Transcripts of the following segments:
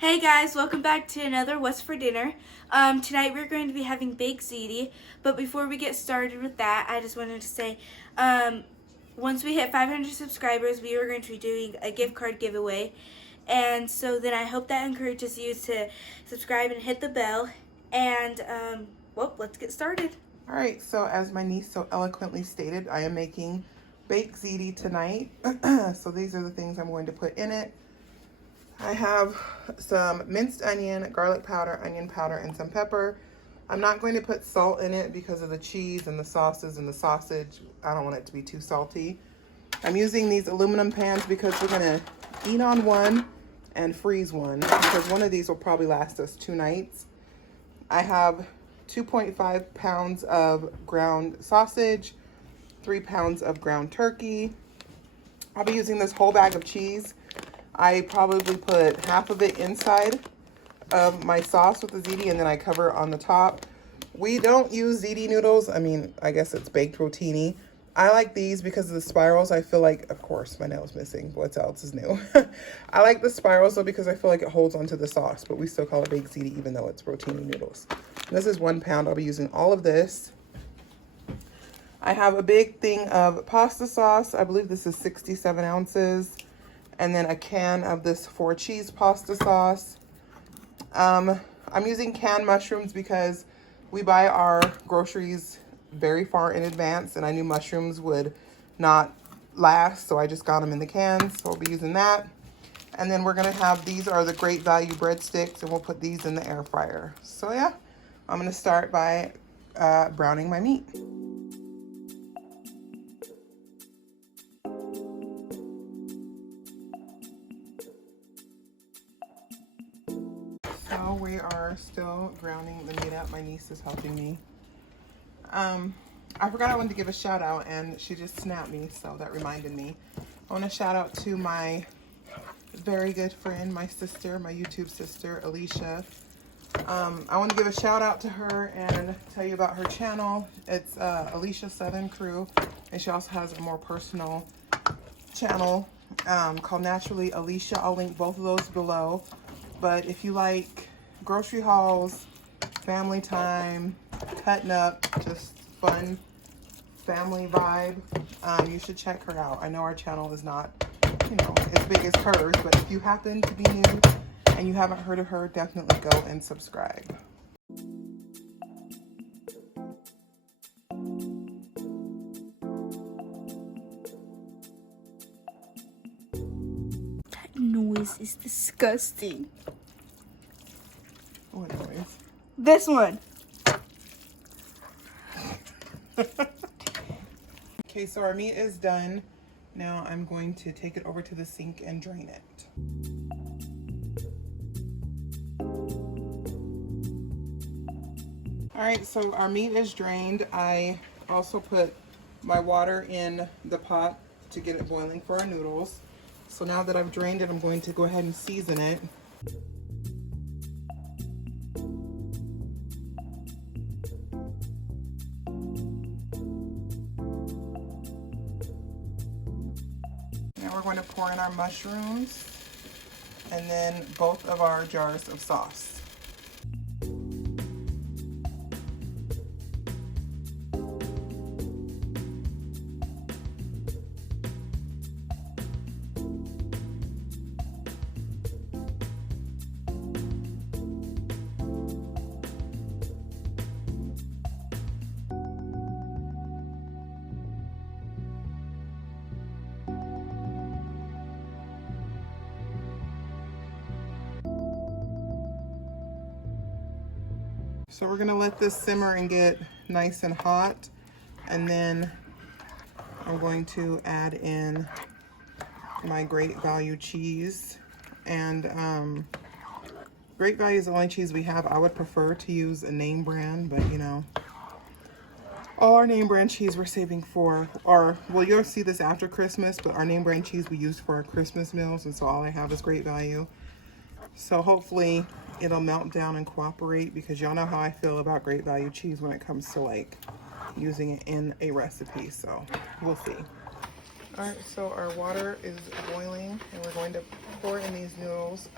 Hey guys, welcome back to another What's for Dinner. Tonight we're going to be having baked ziti, but before we get started with that, I just wanted to say, once we hit 500 subscribers, we are going to be doing a gift card giveaway, and so then I hope that encourages you to subscribe and hit the bell, and well, let's get started. All right, so as my niece so eloquently stated, I am making baked ziti tonight. So these are the things I'm going to put in it. I have some minced onion, garlic powder, onion powder, and some pepper. I'm not going to put salt in it because of the cheese and the sauces and the sausage. I don't want it to be too salty. I'm using these aluminum pans because we're gonna eat on one and freeze one because one of these will probably last us 2 nights. I have 2.5 pounds of ground sausage, 3 pounds of ground turkey. I'll be using this whole bag of cheese. I probably put half of it inside of my sauce with the ziti and then I cover on the top. We don't use ziti noodles. I mean, I guess it's baked rotini. I like these because of the spirals. I feel like, of course, my nail's missing. What else is new? I like the spirals though because I feel like it holds onto the sauce, but we still call it baked ziti even though it's rotini noodles. And this is 1 pound. I'll be using all of this. I have a big thing of pasta sauce. I believe this is 67 ounces. And then a can of this 4 cheese pasta sauce. I'm using canned mushrooms because we buy our groceries very far in advance and I knew mushrooms would not last, so I just got them in the cans, so I'll be using that. And then we're gonna have, these are the Great Value breadsticks and we'll put these in the air fryer. So yeah, I'm gonna start by browning my meat. So we are still browning the meat up. My niece is helping me. I forgot I wanted to give a shout out and she just snapped me, so that reminded me. I want to shout out to my very good friend, my sister, my YouTube sister, Alicia. I want to give a shout out to her and tell you about her channel. It's Alicia Southern Crew, and she also has a more personal channel called Naturally Alicia. I'll link both of those below. But if you like grocery hauls, family time, cutting up, just fun family vibe, you should check her out. I know our channel is not, you know, as big as hers, but if you happen to be new and you haven't heard of her, definitely go and subscribe. That noise is disgusting. What noise? This one. Okay, so our meat is done. Now I'm going to take it over to the sink and drain it. All right, so our meat is drained. I also put my water in the pot to get it boiling for our noodles. So now that I've drained it, I'm going to go ahead and season it. Now we're going to pour in our mushrooms and then both of our jars of sauce. So we're gonna let this simmer and get nice and hot. And then I'm going to add in my Great Value cheese. And Great Value is the only cheese we have. I would prefer to use a name brand, but you know, all our name brand cheese we're saving for our, well, you'll see this after Christmas, but our name brand cheese we use for our Christmas meals, and so all I have is Great Value. So hopefully it'll melt down and cooperate, because y'all know how I feel about Great Value cheese when it comes to like using it in a recipe, so we'll see. All right, so our water is boiling and we're going to pour in these noodles.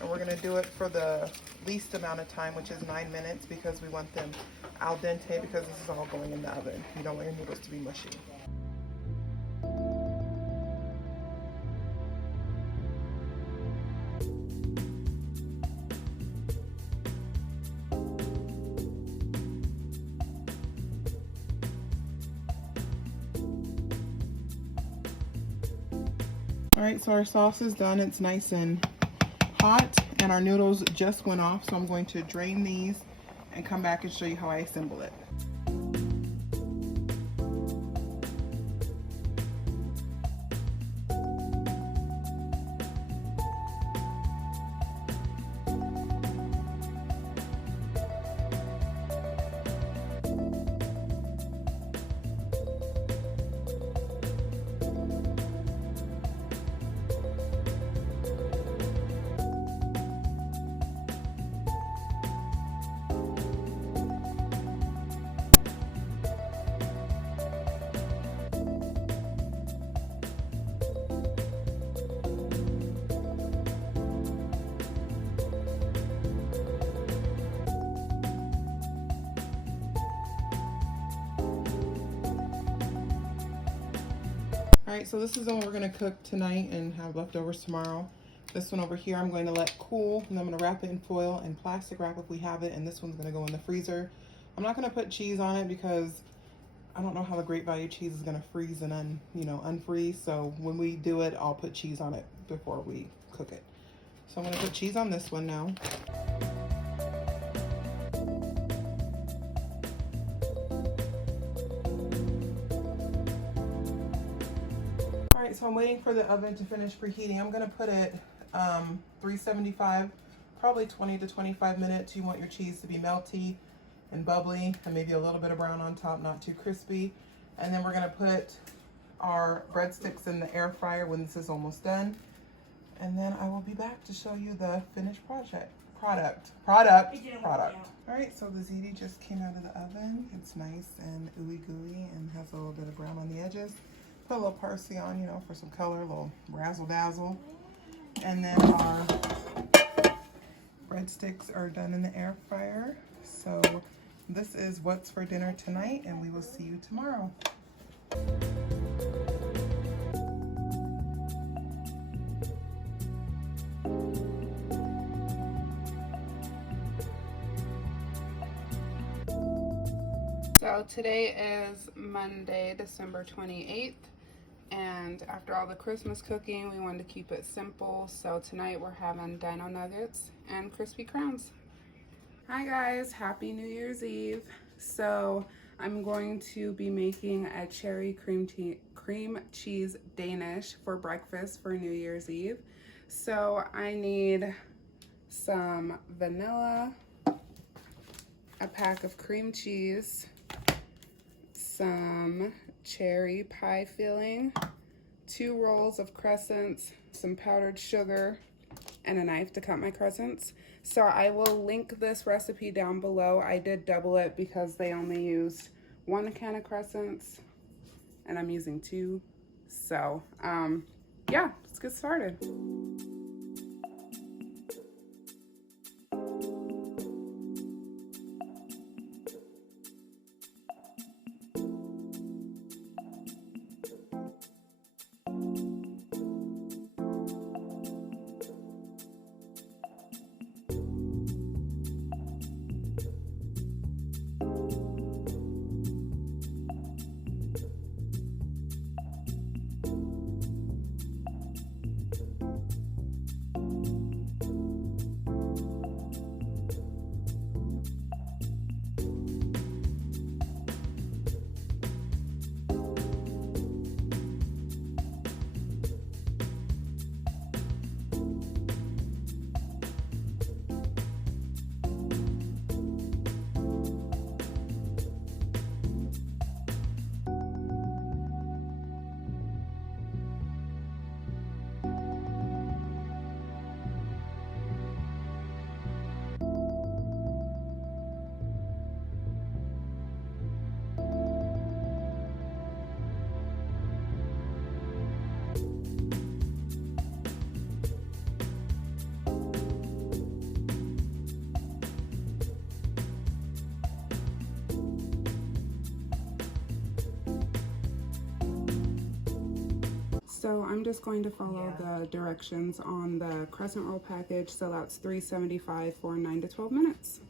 And we're gonna do it for the least amount of time, which is 9 minutes, because we want them al dente, because this is all going in the oven. You don't want your noodles to be mushy. All right, so our sauce is done. It's nice and hot, and our noodles just went off, so I'm going to drain these and come back and show you how I assemble it. All right, so this is the one we're gonna cook tonight and have leftovers tomorrow. This one over here I'm going to let cool, and I'm gonna wrap it in foil and plastic wrap if we have it, and this one's gonna go in the freezer. I'm not gonna put cheese on it because I don't know how the Great Value cheese is gonna freeze and unfreeze. So when we do it, I'll put cheese on it before we cook it. So I'm gonna put cheese on this one now. All right, so I'm waiting for the oven to finish preheating. I'm gonna put it 375, probably 20 to 25 minutes. You want your cheese to be melty and bubbly, and maybe a little bit of brown on top, not too crispy. And then we're gonna put our breadsticks in the air fryer when this is almost done. And then I will be back to show you the finished product. All right, so the ziti just came out of the oven. It's nice and ooey gooey and has a little bit of brown on the edges. Put a little parsley on, for some color, a little razzle dazzle. And then our breadsticks are done in the air fryer. So this is what's for dinner tonight, and we will see you tomorrow. So today is Monday, December 28th, and after all the Christmas cooking, we wanted to keep it simple. So tonight we're having dino nuggets and crispy crowns. Hi guys, happy New Year's Eve. So I'm going to be making a cherry cream cheese Danish for breakfast for New Year's Eve. So I need some vanilla, a pack of cream cheese, some cherry pie filling, 2 rolls of crescents, some powdered sugar, and a knife to cut my crescents. So I will link this recipe down below. I did double it because they only used 1 can of crescents and I'm using 2. So yeah, let's get started. So I'm just going to follow the directions on the crescent roll package. So that's $3.75 for 9 to 12 minutes.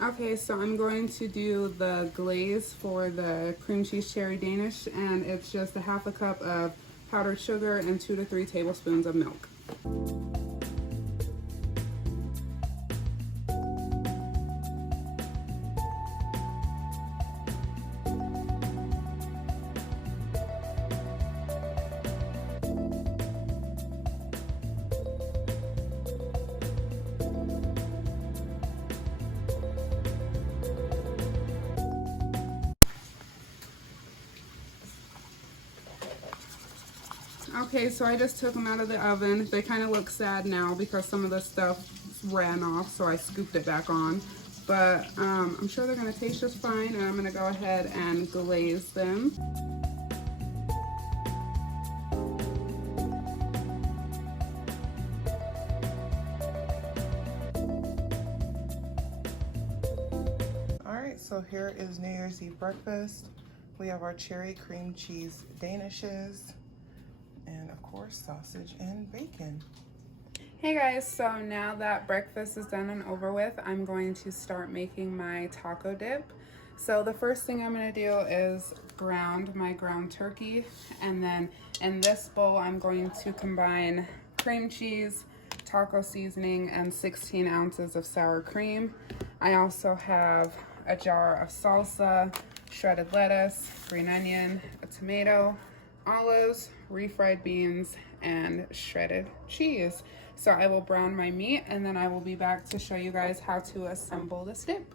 Okay, so I'm going to do the glaze for the cream cheese cherry Danish, and it's just a half a cup of powdered sugar and 2 to 3 tablespoons of milk. Okay, so I just took them out of the oven. They kind of look sad now because some of the stuff ran off, so I scooped it back on. But I'm sure they're going to taste just fine, and I'm going to go ahead and glaze them. Alright, so here is New Year's Eve breakfast. We have our cherry cream cheese Danishes, and of course sausage and bacon. Hey guys, so now that breakfast is done and over with, I'm going to start making my taco dip. So the first thing I'm going to do is ground my ground turkey, and then in this bowl I'm going to combine cream cheese, taco seasoning, and 16 ounces of sour cream. I also have a jar of salsa, shredded lettuce, green onion, a tomato, olives, refried beans, and shredded cheese. So I will brown my meat, and then I will be back to show you guys how to assemble this dip.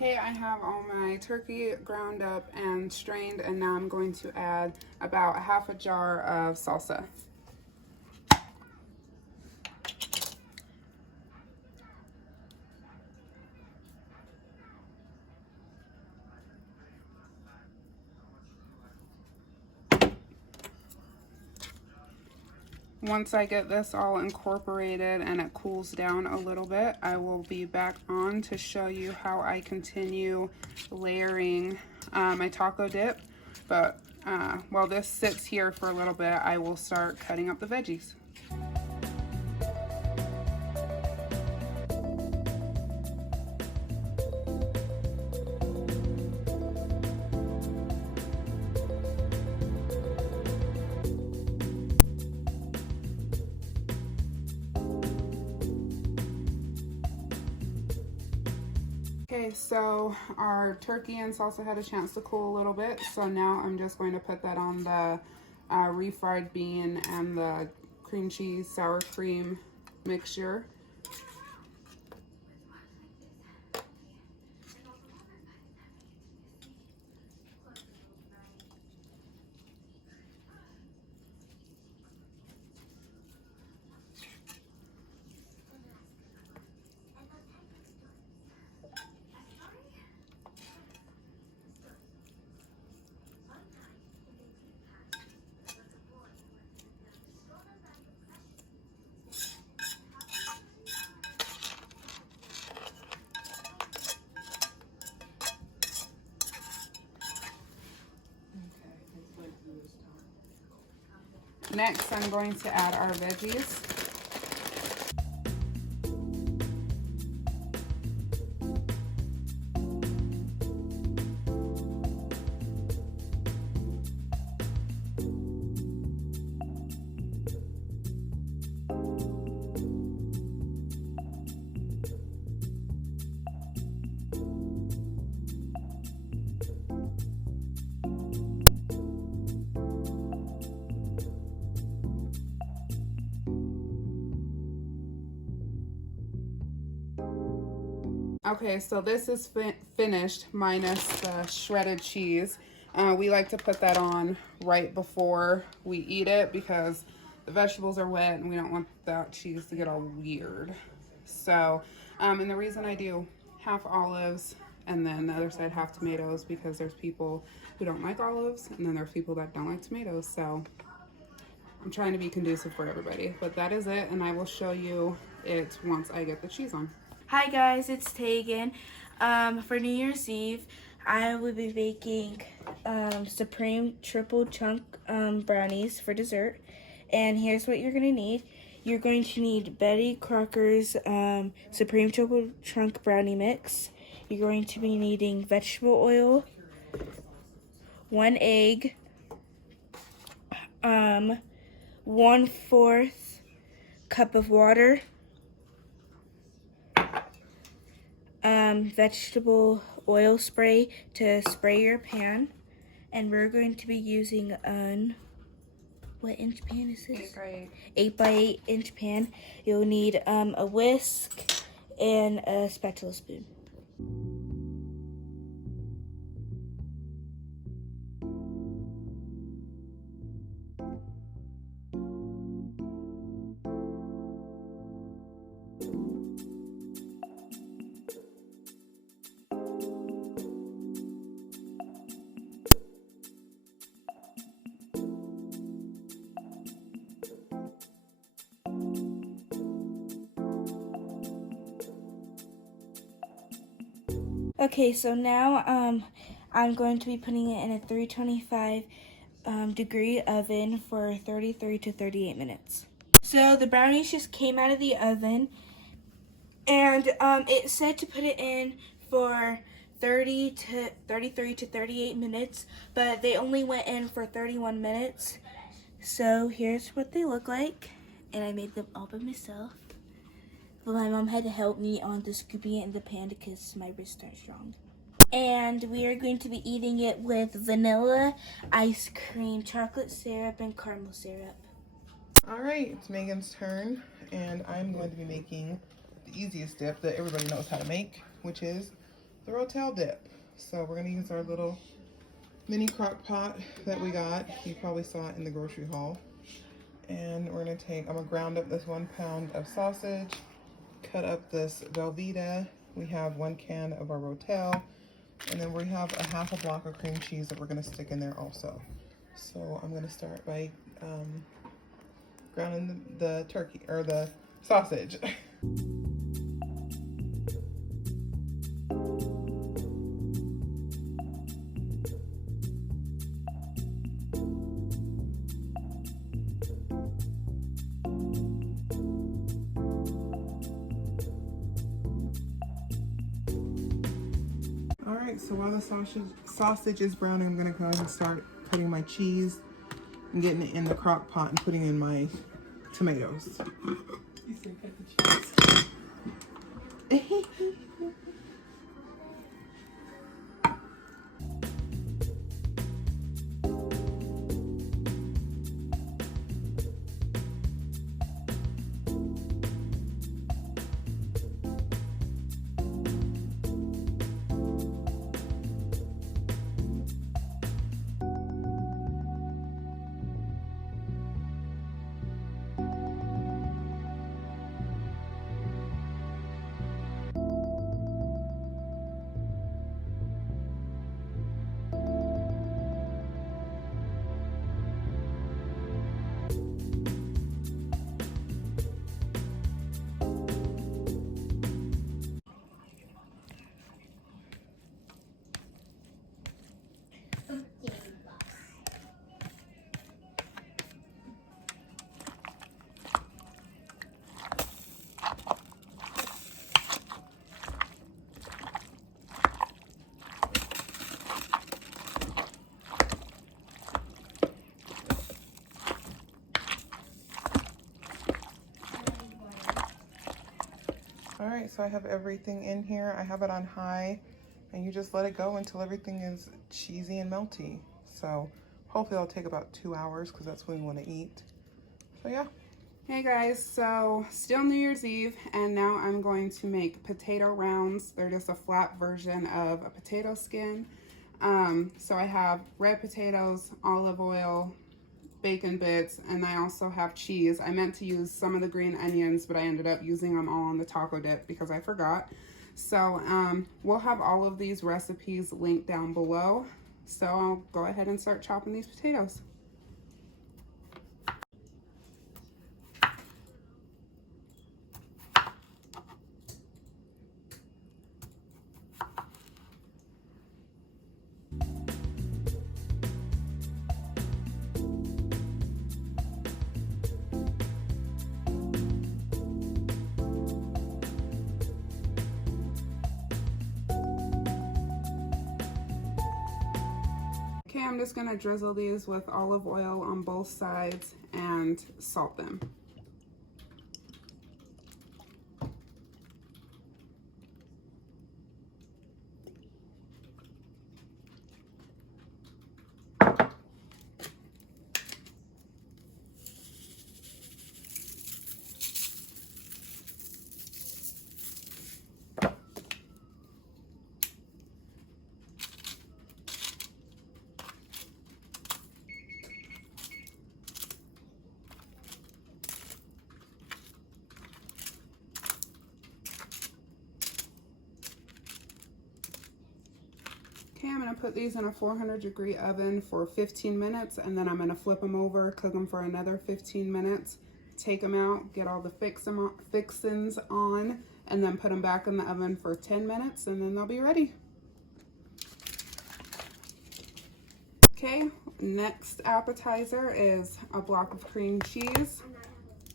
Okay, I have all my turkey ground up and strained, and now I'm going to add about a half a jar of salsa. Once I get this all incorporated and it cools down a little bit, I will be back on to show you how I continue layering my taco dip. But while this sits here for a little bit, I will start cutting up the veggies. Okay, so our turkey and salsa had a chance to cool a little bit, so now I'm just going to put that on the refried bean and the cream cheese sour cream mixture. Next, I'm going to add our veggies. Okay, so this is finished minus the shredded cheese. We like to put that on right before we eat it because the vegetables are wet and we don't want that cheese to get all weird. So, and the reason I do half olives and then the other side half tomatoes because there's people who don't like olives and then there's people that don't like tomatoes. So I'm trying to be conducive for everybody. But that is it, and I will show you it once I get the cheese on. Hi guys, it's Tegan. For New Year's Eve, I will be baking Supreme Triple Chunk brownies for dessert. And here's what you're going to need. You're going to need Betty Crocker's Supreme Triple Chunk brownie mix. You're going to be needing vegetable oil, 1 egg, 1/4 cup of water, vegetable oil spray to spray your pan, and we're going to be using what inch pan is this? 8 by 8 inch pan. You'll need a whisk and a spatula spoon. Okay, so now I'm going to be putting it in a 325 degree oven for 33 to 38 minutes. So the brownies just came out of the oven, and it said to put it in for 33 to 38 minutes, but they only went in for 31 minutes. So here's what they look like, and I made them all by myself. But my mom had to help me on the scooping it in the pan because my wrists aren't strong. And we are going to be eating it with vanilla, ice cream, chocolate syrup, and caramel syrup. All right, it's Megan's turn, and I'm going to be making the easiest dip that everybody knows how to make, which is the Rotel Dip. So we're gonna use our little mini crock pot that we got. You probably saw it in the grocery haul. And we're I'm gonna ground up this 1 pound of sausage, cut up this Velveeta. We have 1 can of our Rotel, and then we have a half a block of cream cheese that we're gonna stick in there also. So I'm gonna start by grounding the turkey, or the sausage. Alright, so while the sausage is browning, I'm going to go ahead and start putting my cheese and getting it in the crock pot and putting in my tomatoes. You said cut the cheese. Alright, so I have everything in here. I have it on high, and you just let it go until everything is cheesy and melty. So hopefully it'll take about 2 hours because that's when we want to eat. So yeah, Hey guys, so still New Year's Eve, and now I'm going to make potato rounds. They're just a flat version of a potato skin. So I have red potatoes, olive oil, bacon bits, and I also have cheese. I meant to use some of the green onions, but I ended up using them all on the taco dip because I forgot. So we'll have all of these recipes linked down below. So I'll go ahead and start chopping these potatoes. Okay, I'm just gonna drizzle these with olive oil on both sides and salt them. Okay, I'm gonna put these in a 400-degree oven for 15 minutes, and then I'm gonna flip them over, cook them for another 15 minutes, take them out, get all the fixins on, and then put them back in the oven for 10 minutes, and then they'll be ready. Okay, next appetizer is a block of cream cheese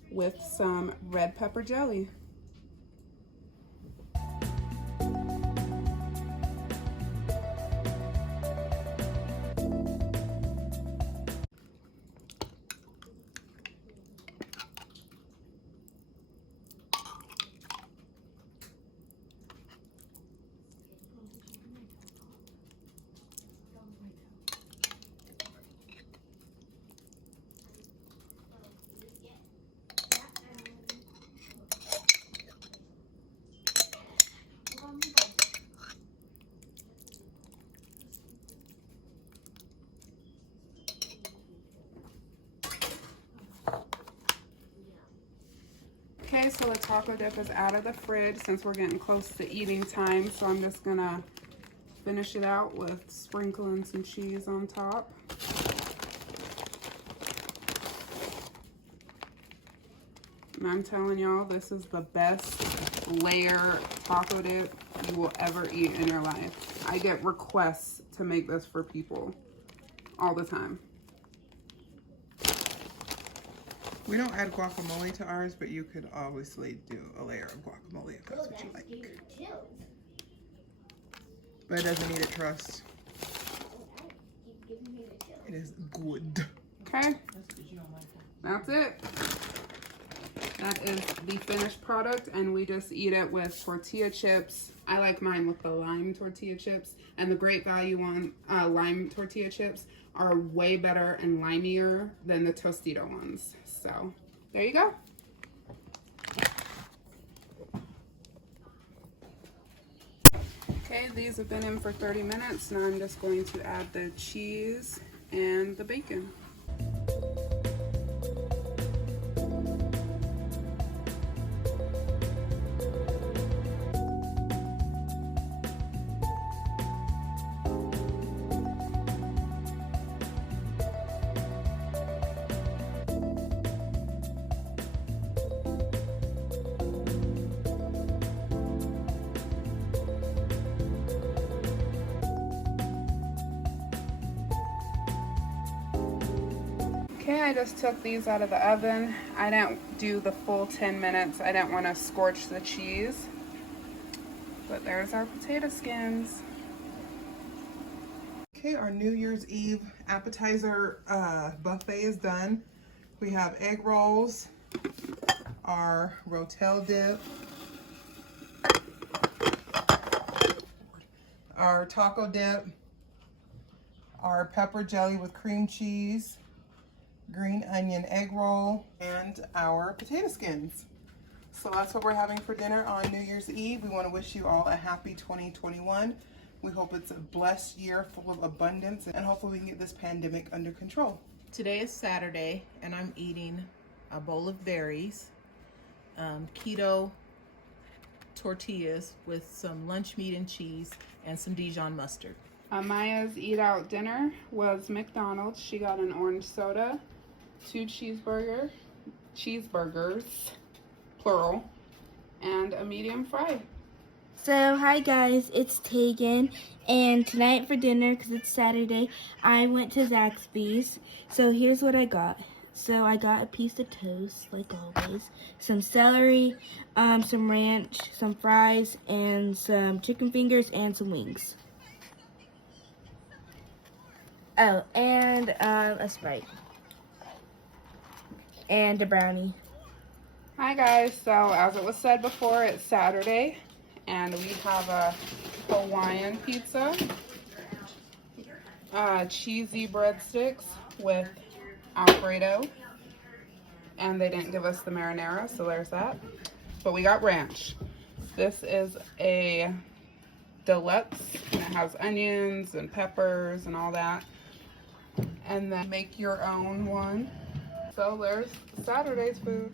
with some red pepper jelly. Okay, so the taco dip is out of the fridge since we're getting close to eating time, so I'm just gonna finish it out with sprinkling some cheese on top. And I'm telling y'all, this is the best layer taco dip you will ever eat in your life. I get requests to make this for people all the time. We don't add guacamole to ours, but you could obviously do a layer of guacamole if that's what you like. But it doesn't need it, trust. It is good. Okay, that's it. That is the finished product, and we just eat it with tortilla chips. I like mine with the lime tortilla chips, and the Great Value one, lime tortilla chips are way better and limier than the Tostito ones. So there you go. Okay, these have been in for 30 minutes. Now I'm just going to add the cheese and the bacon. Okay, I just took these out of the oven. I didn't do the full 10 minutes. I didn't want to scorch the cheese. But there's our potato skins. Okay, our New Year's Eve appetizer buffet is done. We have egg rolls, our Rotel Dip, our taco dip, our pepper jelly with cream cheese, green onion egg roll, and our potato skins. So that's what we're having for dinner on New Year's Eve. We want to wish you all a happy 2021. We hope it's a blessed year full of abundance, and hopefully we can get this pandemic under control. Today is Saturday, and I'm eating a bowl of berries, keto tortillas with some lunch meat and cheese, and some Dijon mustard. Maya's eat out dinner was McDonald's. She got an orange soda, 2 cheeseburgers, plural, and a medium fry. So, hi guys, it's Tegan, and tonight for dinner, because it's Saturday, I went to Zaxby's. So here's what I got. So I got a piece of toast, like always, some celery, some ranch, some fries, and some chicken fingers, and some wings. Oh, and a Sprite. And a brownie. Hi guys, so as it was said before, it's Saturday, and we have a Hawaiian pizza, cheesy breadsticks with Alfredo, and they didn't give us the marinara, so there's that. But we got ranch. This is a deluxe, and it has onions and peppers and all that. And then make your own one. So there's Saturday's food.